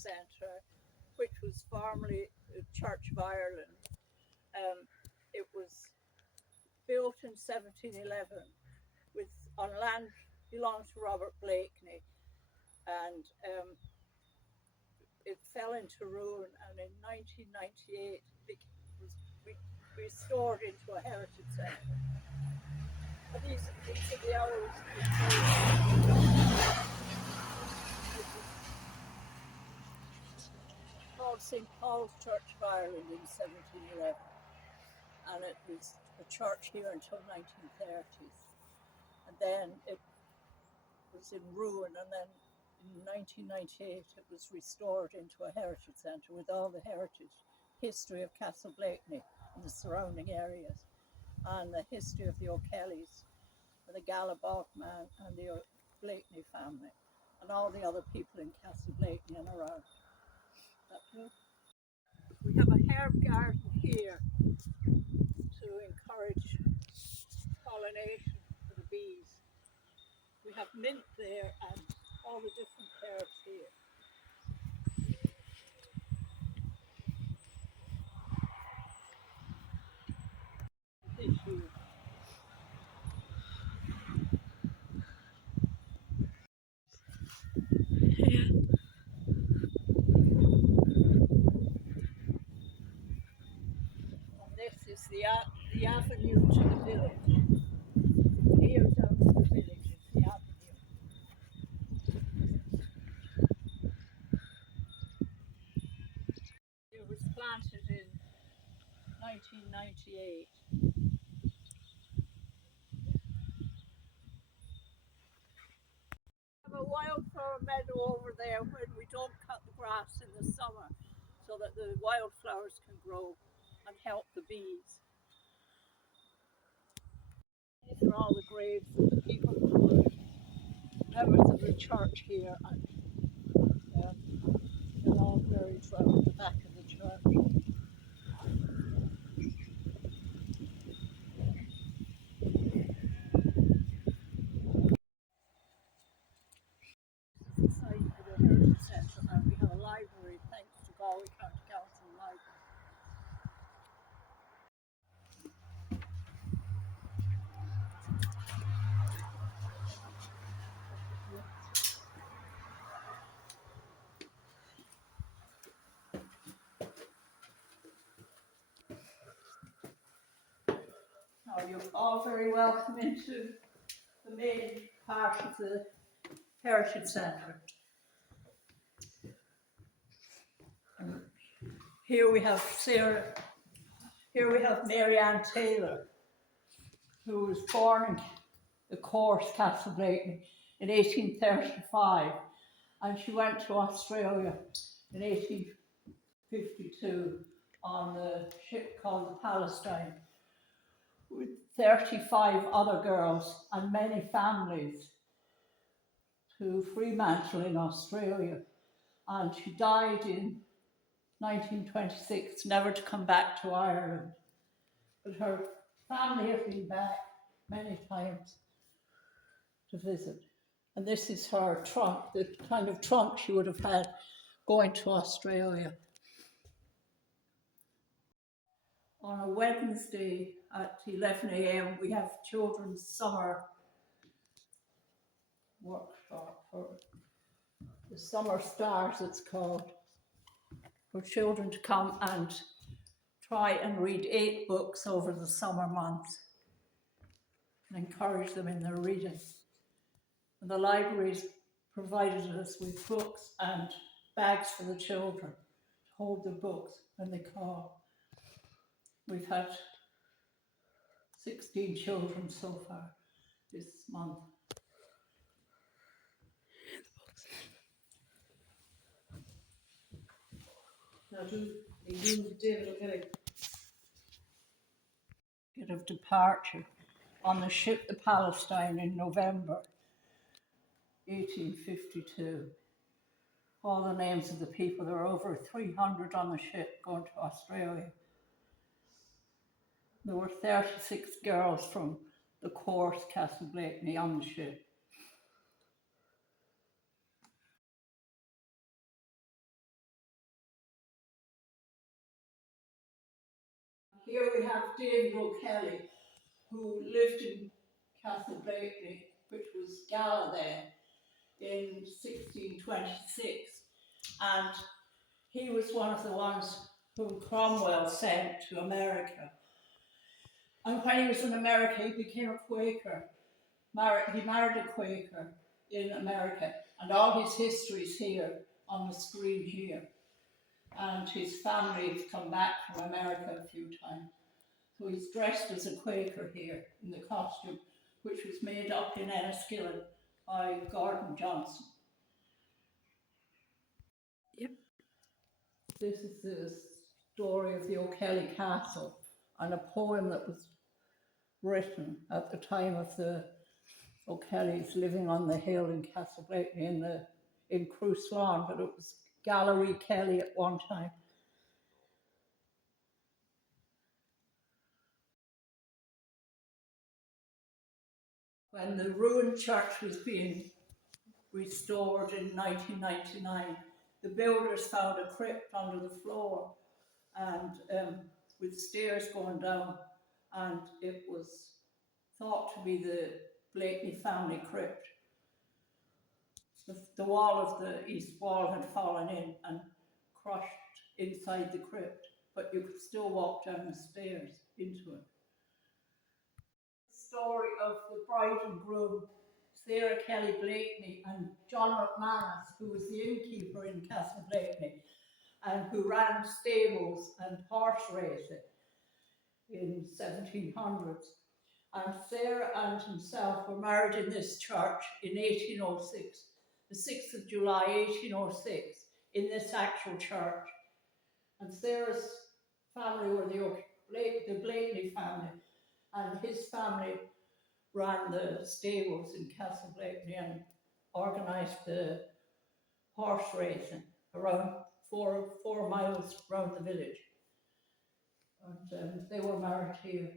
Centre, which was formerly the Church of Ireland. It was built in 1711 on land belonged to Robert Blakeney, and it fell into ruin, and in 1998 it was restored into a heritage centre. And these are the hours. Called St. Paul's Church of Ireland in 1711, and it was a church here until 1930s, and then it was in ruin, and then in 1998 it was restored into a heritage centre with all the heritage history of Castleblakeney and the surrounding areas, and the history of the O'Kellys, the Castleblakeney and the Blakeney family, and all the other people in Castleblakeney and around. We have a herb garden here to encourage pollination for the bees. We have mint there and all the different herbs here. Tissue. Is the avenue to the village. Here down to the village is the avenue. It was planted in 1998. We have a wildflower meadow over there when we don't cut the grass in the summer, so that the wildflowers can grow and help the bees. These are all the graves of the people who were members of the church here, and they're all buried around the back of the church. This is the site for the Heritage Centre, and we have a library thanks to Galway County Council Library. Now you're all very welcome into the main part of the Heritage Centre. And here we have Mary Ann Taylor, who was born in the course Castleblakeney in 1835, and she went to Australia in 1852 on a ship called the Palestine, with 35 other girls and many families, to Fremantle in Australia. And she died in 1926, never to come back to Ireland. But her family have been back many times to visit. And this is her trunk, the kind of trunk she would have had going to Australia. On a Wednesday at 11 a.m. we have children's summer workshop, or the Summer Stars it's called, for children to come and try and read 8 books over the summer months and encourage them in their reading. And the libraries provided us with books and bags for the children to hold the books when they call. We've had 16 children so far this month. Now David will get of departure on the ship the Palestine in November 1852. All the names of the people, there were over 300 on the ship going to Australia. There were 36 girls from the course Castleblakeney on the ship. here we have David O'Kelly, who lived in Castleblakeney, which was Gala then, in 1626. And he was one of the ones whom Cromwell sent to America. And when he was in America, he became a Quaker. He married a Quaker in America, and all his history is here on the screen here. And his family has come back from America a few times. So he's dressed as a Quaker here in the costume, which was made up in Enniskillen by Gordon Johnson. Yep. This is the story of the O'Kelly Castle, and a poem that was written at the time of the O'Kellys living on the hill in Castleblakeney in Cruislawn, but it was Gallery Kelly at one time. When the ruined church was being restored in 1999, the builders found a crypt under the floor and with stairs going down, and it was thought to be the Blakeney family crypt. The wall of the east wall had fallen in and crushed inside the crypt, but you could still walk down the stairs into it. The story of the bride and groom, Sarah Kelly Blakeney and John McManus, who was the innkeeper in Castleblakeney and who ran stables and horse racing in 1700s. And Sarah and himself were married in this church in 1806, the 6th of July 1806, in this actual church. And Sarah's family were the Blakeney family, and his family ran the stables in Castleblakeney and organised the horse racing around 4 miles around the village. And they were married here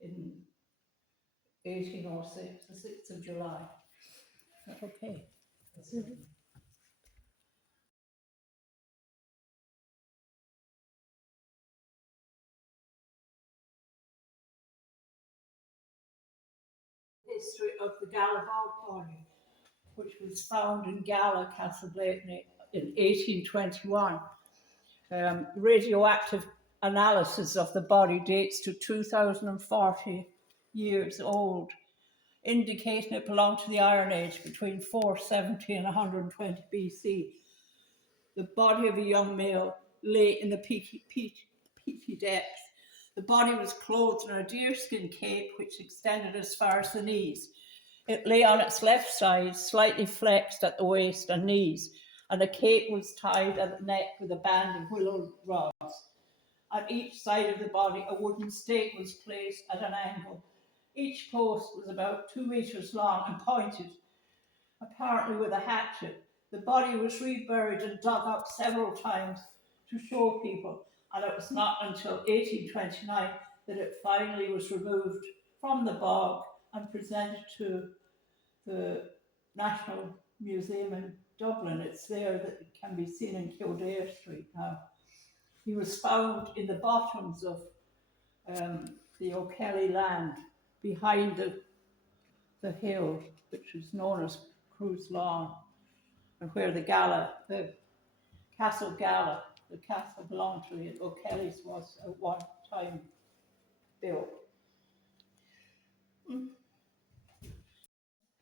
in 1806, the 6th of July. Is that okay? Mm-hmm. History of the Gala body, which was found in Gala, Castleblakeney in 1821. Radioactive analysis of the body dates to 2040 years old, indicating it belonged to the Iron Age between 470 and 120 BC. The body of a young male lay in the peaky depths. The body was clothed in a deerskin cape which extended as far as the knees. It lay on its left side, slightly flexed at the waist and knees, and the cape was tied at the neck with a band of willow rods. At each side of the body, a wooden stake was placed at an angle. Each post was about 2 meters long and pointed, apparently with a hatchet. The body was reburied and dug up several times to show people, and it was not until 1829 that it finally was removed from the bog and presented to the National Museum in Dublin. It's there that it can be seen in Kildare Street now. He was found in the bottoms of the O'Kelly land behind the hill, which is known as Cruislawn, and where the Castle Gala, the castle belonged to the O'Kellys, was at one time built.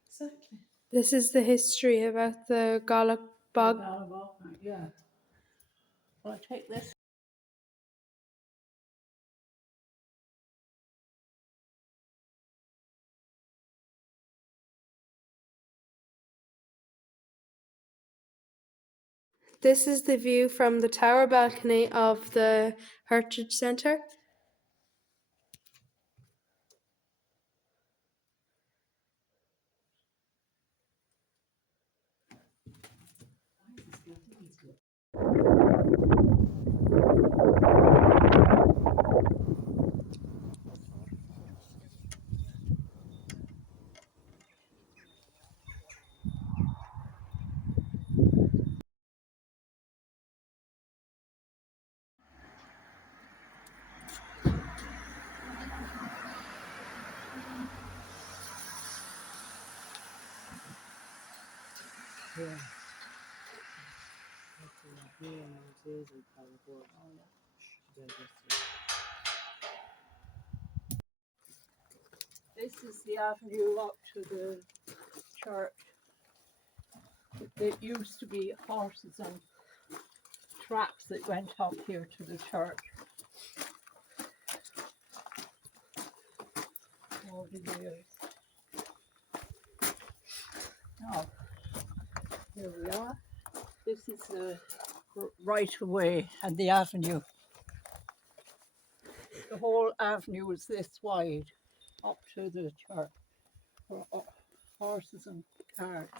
Exactly. This is the history about the Gala bog. Yeah. Well, I take this. This is the view from the tower balcony of the Hertage Centre. Yeah. Here Moses and Power. This is the avenue up to the church. It used to be horses and tracks that went up here to the church. All the years. Now, here we are. This is the right of way and the avenue. The whole avenue is this wide up to the church for horses and carts.